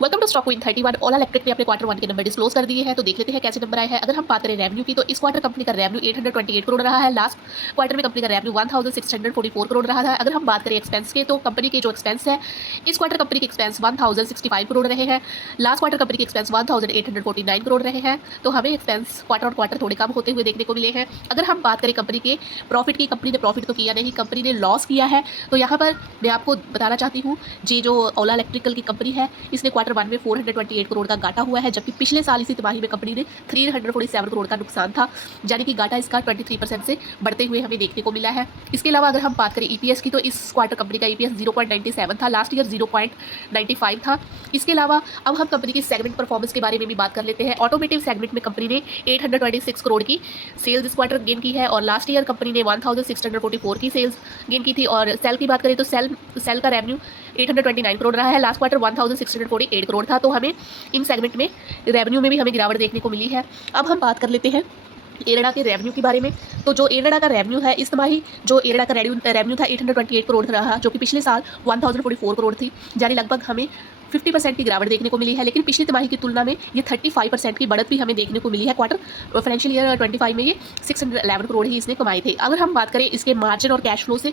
Welcome to stock win 31। Ola electric ने अपने quarter one के नंबर डिस्क्लोज कर दिए हैं, तो देख लेते हैं कैसे नंबर आए हैं। अगर हम बात करें रेवेन्यू की, तो इस क्वार्टर कंपनी का रेवेन्यू 828 करोड़ रहा है। लास्ट क्वार्टर में कंपनी का रेवेन्यू 1644 करोड़ रहा था। अगर हम बात करें एक्सपेंस के, तो कंपनी के जो एक्सपेंस है, इस क्वार्टर कंपनी के एक्सपेंस 1065 करोड़ रहे हैं। लास्ट क्वार्टर कंपनी के एक्सपेंस 1849 करोड़ रहे हैं। तो हमें एक्सपेंस क्वार्टर और क्वार्टर थोड़े कम होते हुए देखने को मिले हैं। अगर हम बात करें कंपनी के प्रॉफिट की, कंपनी ने प्रॉफिट तो किया नहीं, कंपनी ने लॉस किया है। तो यहाँ पर मैं आपको बताना चाहती हूँ, जी जो ओला इलेक्ट्रिकल की कंपनी है, इसने क्वार्टर वन में 428 करोड़ का घाटा हुआ है, जबकि पिछले साल इसी तिमाही में कंपनी ने 347 करोड़ का नुकसान था, यानी कि घाटा इसका 23% से बढ़ते हुए हमें देखने को मिला है। इसके अलावा अगर हम बात करें ईपीएस की, तो इस क्वार्टर कंपनी का ईपीएस 0.97 था, लास्ट ईयर 0.95 था। इसके अलावा अब हम कंपनी की सेगमेंट परफॉर्मेंस के बारे में भी बात कर लेते हैं। ऑटोमेटिव सेगमेंट में कंपनी ने 826 करोड़ की सेल्स इस क्वार्टर गेन की है, और लास्ट ईयर कंपनी ने 1644 की सेल्स गेन की थी। और सेल की बात करें तो सेल का रेवेन्यू 829 करोड़ रहा है, लास्ट क्वार्टर 1648 करोड़ था। तो हमें इन सेगमेंट में रेवेन्यू में भी हमें गिरावट देखने को मिली है। अब हम बात कर लेते हैं एरेडा के रेवेन्यू के बारे में। तो जो एरेडा का रेवेन्यू है, इस तिमाही जो एरेडा का रेवेन्यू था 828 करोड़ रहा, जो कि पिछले साल 1044 करोड़ थी, यानी लगभग हमें 50% की गिरावट देखने को मिली है। लेकिन पिछली तिमाही की तुलना में ये 35% की बढ़त भी हमें देखने को मिली है। क्वार्टर फाइनेंशियल ईयर 25 में ये 611 करोड़ ही इसने कमाए थे। अगर हम बात करें इसके मार्जिन और कैश फ्लो से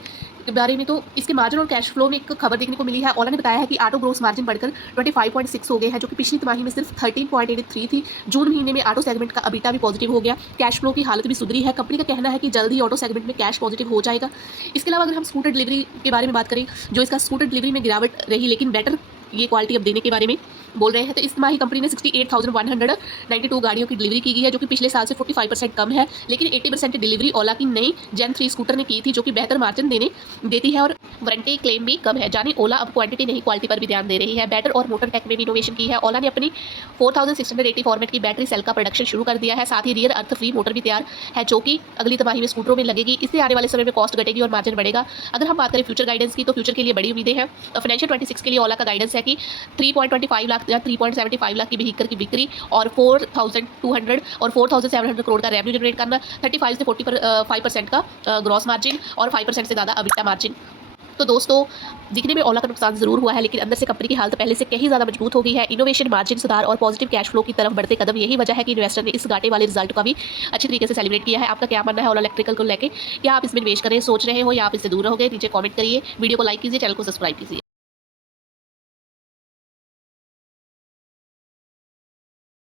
बारे में, तो इसके मार्जिन और कैश फ्लो में एक खबर देखने को मिली है। ओला ने बताया है कि ऑटो ग्रोस मार्जिन बढ़कर 25.6 हो गए हैं, जो कि पिछली तिमाही में सिर्फ 13.83 थी। जून महीने में ऑटो सेगमेंट का अबीटा भी पॉजिटिव हो गया, कैश फ्लो की हालत भी सुधरी है। कंपनी का कहना है कि जल्द ही ऑटो सेगमेंट में कैश पॉजिटिव हो जाएगा। इसके अलावा अगर हम स्कूटर डिलीवरी के बारे में बात करें, जो इसका स्कूटर डिलीवरी में गिरावट रही, लेकिन बेटर ये क्वालिटी अब देने के बारे में बोल रहे हैं। तो इस तिमाही कंपनी ने 68,192 गाड़ियों की डिलीवरी की है, जो कि पिछले साल से 45% कम है। लेकिन 80% की डिलीवरी ओला की नई जेन 3 स्कूटर ने की थी, जो कि बेहतर मार्जिन देती है, और वारंटी क्लेम भी कम है। यानी ओला अब क्वांटिटी नहीं क्वालिटी पर भी ध्यान दे रही है। बैटर और मोटर टेक में भी इनोवेशन की है। ओला ने अपनी 4680 फॉर्मेट की बैटरी सेल का प्रोडक्शन शुरू कर दिया है। साथ ही रियर अर्थ फ्री मोटर भी तैयार है, जो कि अगली तिमाही में स्कूटरों में लगेगी। इससे आने वाले समय में कॉस्ट घटेगी और मार्जिन बढ़ेगा। अगर हम बात करें फ्यूचर गाइडेंस की, तो फ्यूचर के लिए बड़ी उम्मीदें हैं। फाइनेंशियल 26 के लिए ओला का गाइडेंस है कि 3.25 लाख या 3.75 लाख की व्हीकल की बिक्री, और 4200 और 4700 करोड़ का रेवेन्यू जनरेट करना, 35 से 45% का ग्रॉस मार्जिन, और 5% से ज़्यादा अबिटा मार्जिन। तो दोस्तों, दिखने में ओला का नुकसान जरूर हुआ है, लेकिन अंदर से कंपनी की हालत पहले से कहीं ज़्यादा मजबूत हो गई है। इनोवेशन, मार्जिन सुधार और पॉजिटिव कैश फ्लो की तरफ बढ़ते कदम, यही वजह है कि इन्वेस्टर ने इस घाटे वाले रिजल्ट का भी अच्छी तरीके से सेलिब्रेट किया है। आपका क्या मानना है ओला इलेक्ट्रिकल को लेकर? क्या आप इसमें निवेश करें सोच रहे हो, या आप इससे दूर रहोगे? नीचे कमेंट करिए, वीडियो को लाइक कीजिए, चैनल को सब्सक्राइब कीजिए।